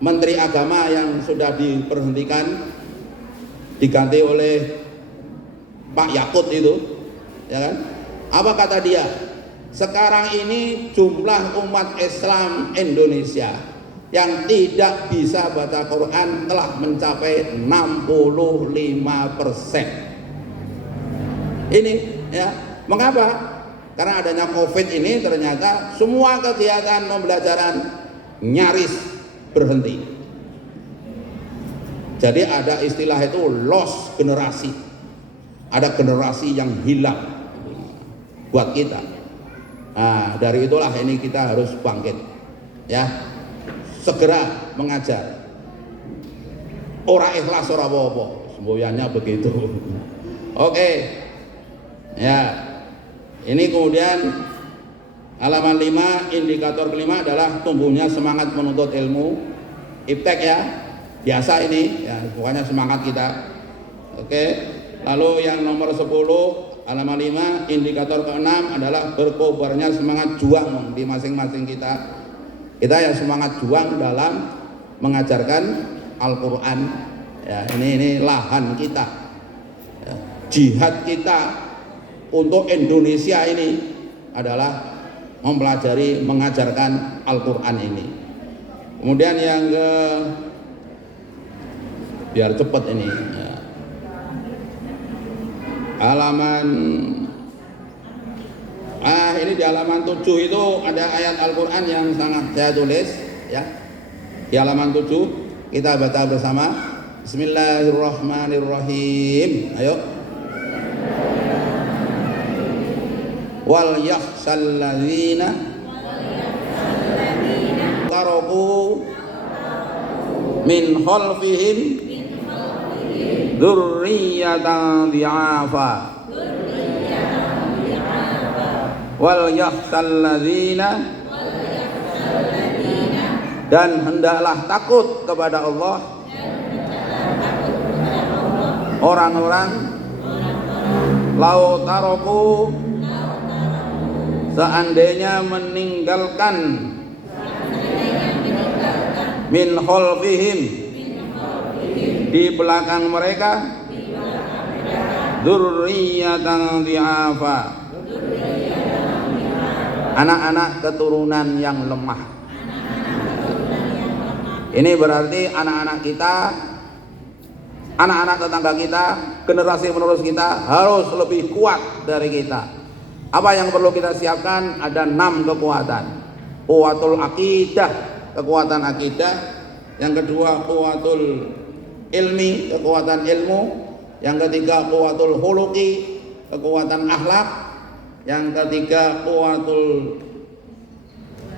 Menteri Agama yang sudah diberhentikan, diganti oleh Pak Yakut itu, ya kan? Apa kata dia? Sekarang ini jumlah umat Islam Indonesia yang tidak bisa baca Quran telah mencapai 65%. Ini ya, mengapa? Karena adanya COVID ini ternyata semua kegiatan pembelajaran nyaris berhenti. Jadi ada istilah itu lost generasi. Ada generasi yang hilang buat kita. Nah, dari itulah ini kita harus bangkit. Ya. Segera mengajar. Ora ikhlas ora apa-apa. Semboyannya begitu. Oke. Ya. Ini kemudian halaman 5, indikator kelima adalah tumbuhnya semangat menuntut ilmu. Iptek ya. Biasa ini ya, pokoknya semangat kita. Oke. Lalu yang nomor 10 halaman 5, indikator ke-6 adalah berkobarnya semangat juang di masing-masing kita. Kita yang semangat juang dalam mengajarkan Al-Quran. Ya, ini lahan kita. Ya, jihad kita untuk Indonesia ini adalah mempelajari, mengajarkan Al-Quran ini. Kemudian yang biar cepat ini ya. Halaman ini di halaman 7 itu ada ayat Al-Quran yang sangat saya tulis ya. Di halaman 7 kita baca bersama. Bismillahirrahmanirrahim. Ayo. Wal yakhshal ladzina taraku min khalfihim dzurriyyatan dhi'afa wal yakhshal ladzina, dan hendaklah takut kepada Allah orang-orang lau taraku, seandainya meninggalkan min khalfihim, di belakang mereka dzurriyyatan dhi'afa, anak-anak keturunan yang lemah. Ini berarti anak-anak kita, anak-anak tetangga kita, generasi penerus kita harus lebih kuat dari kita. Apa yang perlu kita siapkan? Ada 6 kekuatan. Quwwatul aqidah, kekuatan akidah. Yang kedua quwwatul ilmi, kekuatan ilmu. Yang ketiga quwwatul khuluqi, kekuatan akhlak. Yang ketiga quwwatul,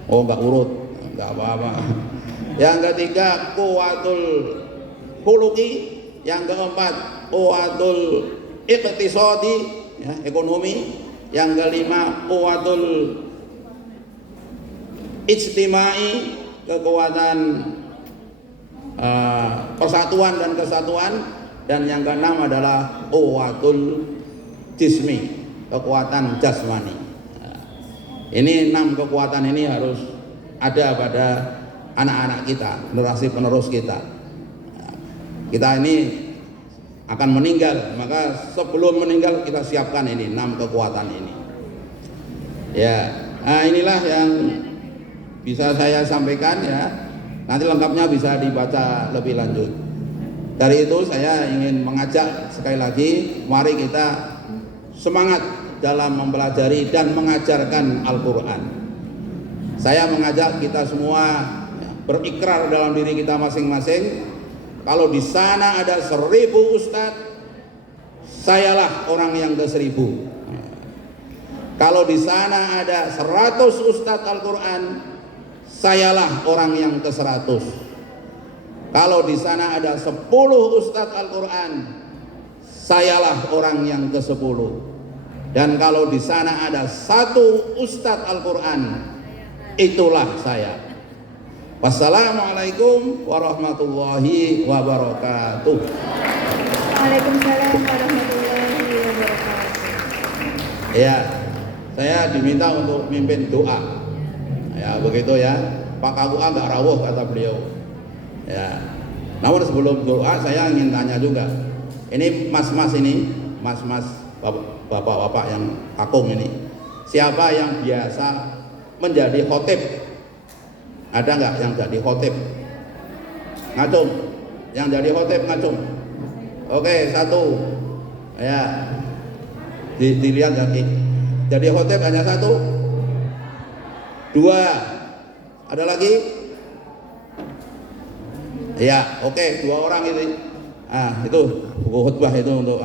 enggak urut, enggak apa-apa. Yang ketiga quwwatul khuluqi. Yang keempat quwwatul iqtisadi, ya, ekonomi. Yang kelima quwwatul ijtimai, kekuatan persatuan dan kesatuan. Dan yang keenam adalah quwwatul jismi, kekuatan jasmani. Ini 6 kekuatan ini harus ada pada anak-anak kita, generasi penerus kita. Kita ini akan meninggal, maka sebelum meninggal kita siapkan ini 6 kekuatan ini. Ya, nah inilah yang bisa saya sampaikan ya. Nanti lengkapnya bisa dibaca lebih lanjut. Dari itu saya ingin mengajak sekali lagi, mari kita semangat dalam mempelajari dan mengajarkan Al-Quran. Saya mengajak kita semua berikrar dalam diri kita masing-masing. Kalau di sana ada 1000 ustadz, sayalah orang yang ke-1000. Kalau di sana ada 100 ustadz Al-Quran, sayalah orang yang ke-100. Kalau di sana ada 10 ustadz Al-Quran, sayalah orang yang ke-10. Dan kalau di sana ada 1 ustadz Al-Quran, itulah saya. Wassalamualaikum warahmatullahi wabarakatuh. Waalaikumsalam warahmatullahi wabarakatuh. Ya, saya diminta untuk mimpin doa. Ya begitu ya. Pak KUA nggak rawuh kata beliau. Ya. Namun sebelum doa saya ingin tanya juga. Ini mas-mas ini, mas-mas bapak-bapak yang akung ini. Siapa yang biasa menjadi khotib? Ada nggak yang jadi khotib? Ngacung. Yang jadi khotib ngacung. Oke, satu. Ya. Dilihat jadi khotib hanya satu. Dua. Ada lagi? Ya, oke, dua orang ini. Itu buku khutbah itu untuk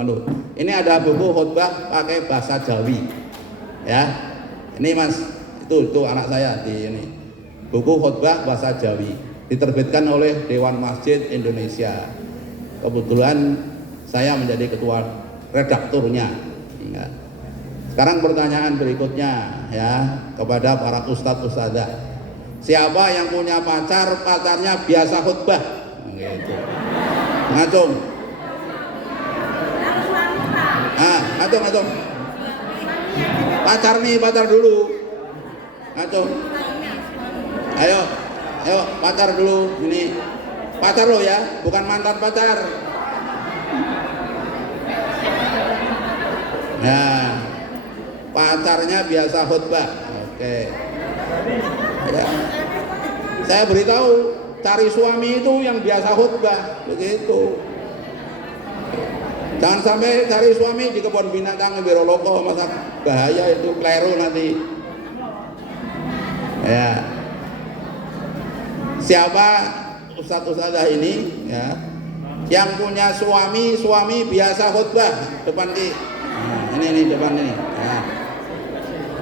Ini ada buku khutbah pakai bahasa Jawi. Ya. Ini Mas, itu anak saya di ini. Buku khutbah bahasa Jawi diterbitkan oleh Dewan Masjid Indonesia. Kebetulan saya menjadi ketua redakturnya. Ya. Sekarang pertanyaan berikutnya ya kepada para ustadz-ustadzah. Siapa yang punya pacar, pacarnya biasa khutbah? Gitu. Ngacung. Ngacung. Pacar dulu. Ngacung. Ayo, pacar dulu. Ini pacar lo ya, bukan mantan pacar. Nah, pacarnya biasa khutbah. Oke. Ya. Saya beritahu, cari suami itu yang biasa khutbah, begitu. Jangan sampai cari suami di kebun binatang Wiroloko, masa bahaya itu, keliru nanti. Ya. Siapa ustadz-ustadzah ini ya yang punya suami biasa khutbah depan ki. Nah, ini depan ini.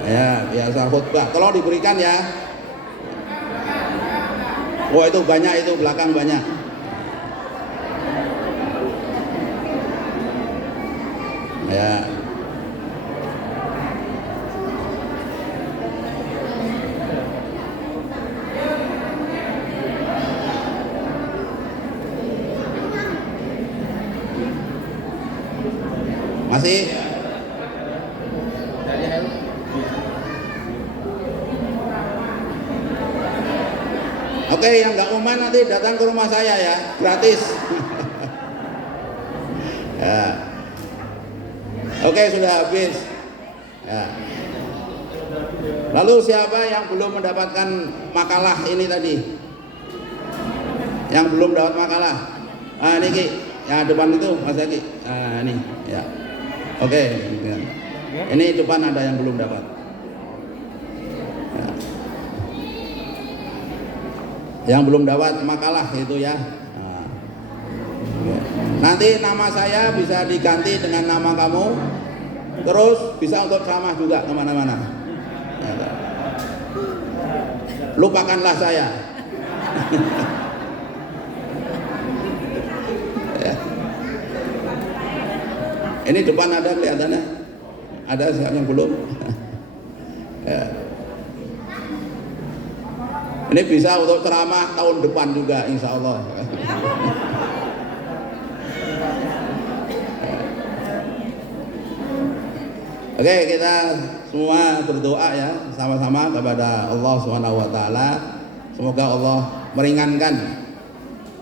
Ya, biasa khutbah. Tolong diberikan ya. Wah, itu banyak, itu belakang banyak. Ya. Masih? Oke, yang nggak uman nanti datang ke rumah saya ya, gratis. Ya. Oke, sudah habis. Ya. Lalu siapa yang belum mendapatkan makalah ini tadi? Yang belum dapat makalah? Ini Ki, yang depan itu Mas Ki. Ini ya. Oke. Ini depan ada yang belum dapat. Ya. Yang belum dapat makalah itu ya. Nanti nama saya bisa diganti dengan nama kamu, terus bisa untuk ceramah juga kemana-mana. Lupakanlah saya. Ini depan ada kelihatannya, ada yang belum. Ya. Ini bisa untuk ceramah tahun depan juga, insya Allah. Oke, kita semua berdoa ya sama-sama kepada Allah SWT. Semoga Allah meringankan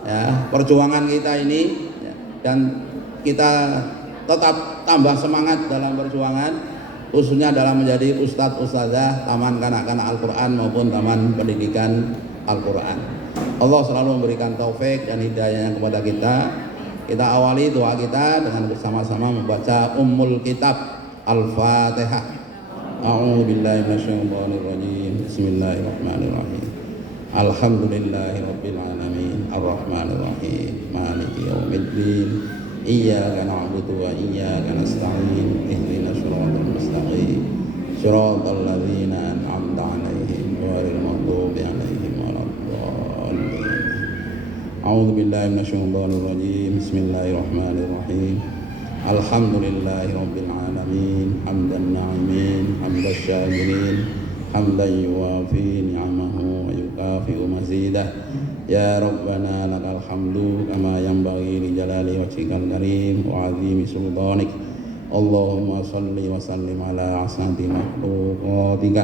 ya perjuangan kita ini ya, dan kita tetap tambah semangat dalam perjuangan, khususnya dalam menjadi ustadz-ustadzah taman kanak-kanak Al-Quran maupun taman pendidikan Al-Quran. Allah selalu memberikan taufik dan hidayahnya kepada kita. Kita awali doa kita dengan bersama-sama membaca Ummul Kitab Al-Fatihah. A'udzu billahi minasyaitonir rajim. Bismillahirrahmanirrahim. Alhamdulillahirabbil alamin. Arrahmanir rahim. Maliki yaumiddin. Iyyaka na'budu wa iyyaka nasta'in. Ihdinas siratal mustaqim. Siratal ladzina an'amta 'alaihim ghairil maghdubi 'alaihim waladdallin. A'udzu billahi minasyaitonir rajim. Bismillahirrahmanirrahim. Alhamdulillahirabbil alamin. Hamdan na'imin, hamdash syakirin, hamdan yuwafi ni'amahu wa yukafi'u mazidah. Ya Rabbana lakal hamdu kama yanbaghi li jalali wajhikal karim wa 'azimi sultanik. Allahumma shalli wa sallim ala asnati makhluqatika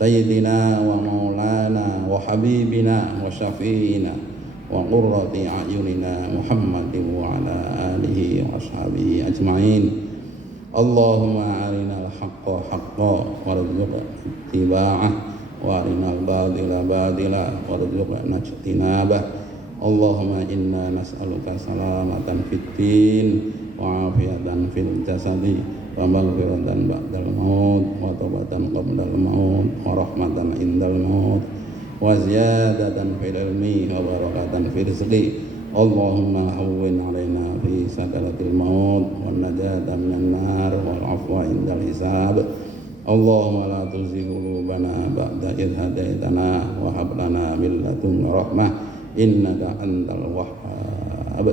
سيدنا ومولانا وحبيبنا وشفينا وقرة أعيننا محمد وعلى آله وأصحابه أجمعين. اللهم أرنا الحق حقا وارزقنا اتباعه وأرنا الباطل باطلا وارزقنا اجتنابه. اللهم إنا نسألك سلامة في الدين وعافية في الجسد ومغفرة بعد الموت وتوبة قبل الموت ورحمة عند الموت وزيادة في العلم وبركة في الرزق. اللهم هون علينا في سكرة الموت والنجاة من النار والعفو عند الحساب. اللهم لا تزغ قلوبنا بعد إذ هديتنا وهب لنا من لدنك رحمة إنك أنت الوهاب.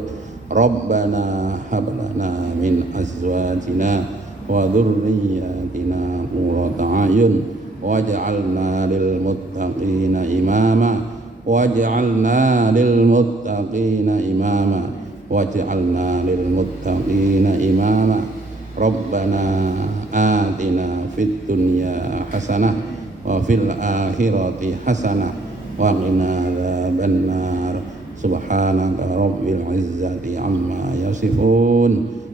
ربنا هب لنا من أزواجنا وذرياتنا قرة أعين واجعلنا للمتقين إماما واجعلنا للمتقين إماما واجعلنا للمتقين إماما. ربنا آتنا في الدنيا حسنة وفي الآخرة حسنة وقنا عذاب النار. سبحانك رب العزة عما يصفون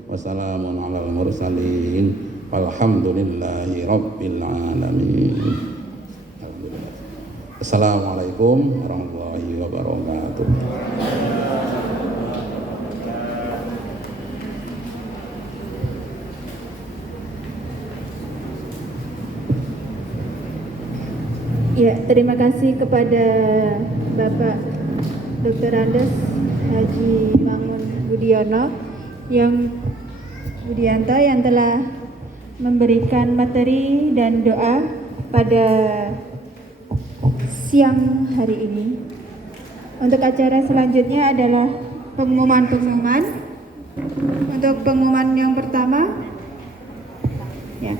وسلام على المرسلين walhamdulillahi rabbil alamin. Assalamualaikum warahmatullahi wabarakatuh. Ya, terima kasih kepada Bapak Dr. Andes Haji Mangun Budianto yang telah memberikan materi dan doa pada siang hari ini. Untuk acara selanjutnya adalah pengumuman. Untuk pengumuman yang pertama, ya.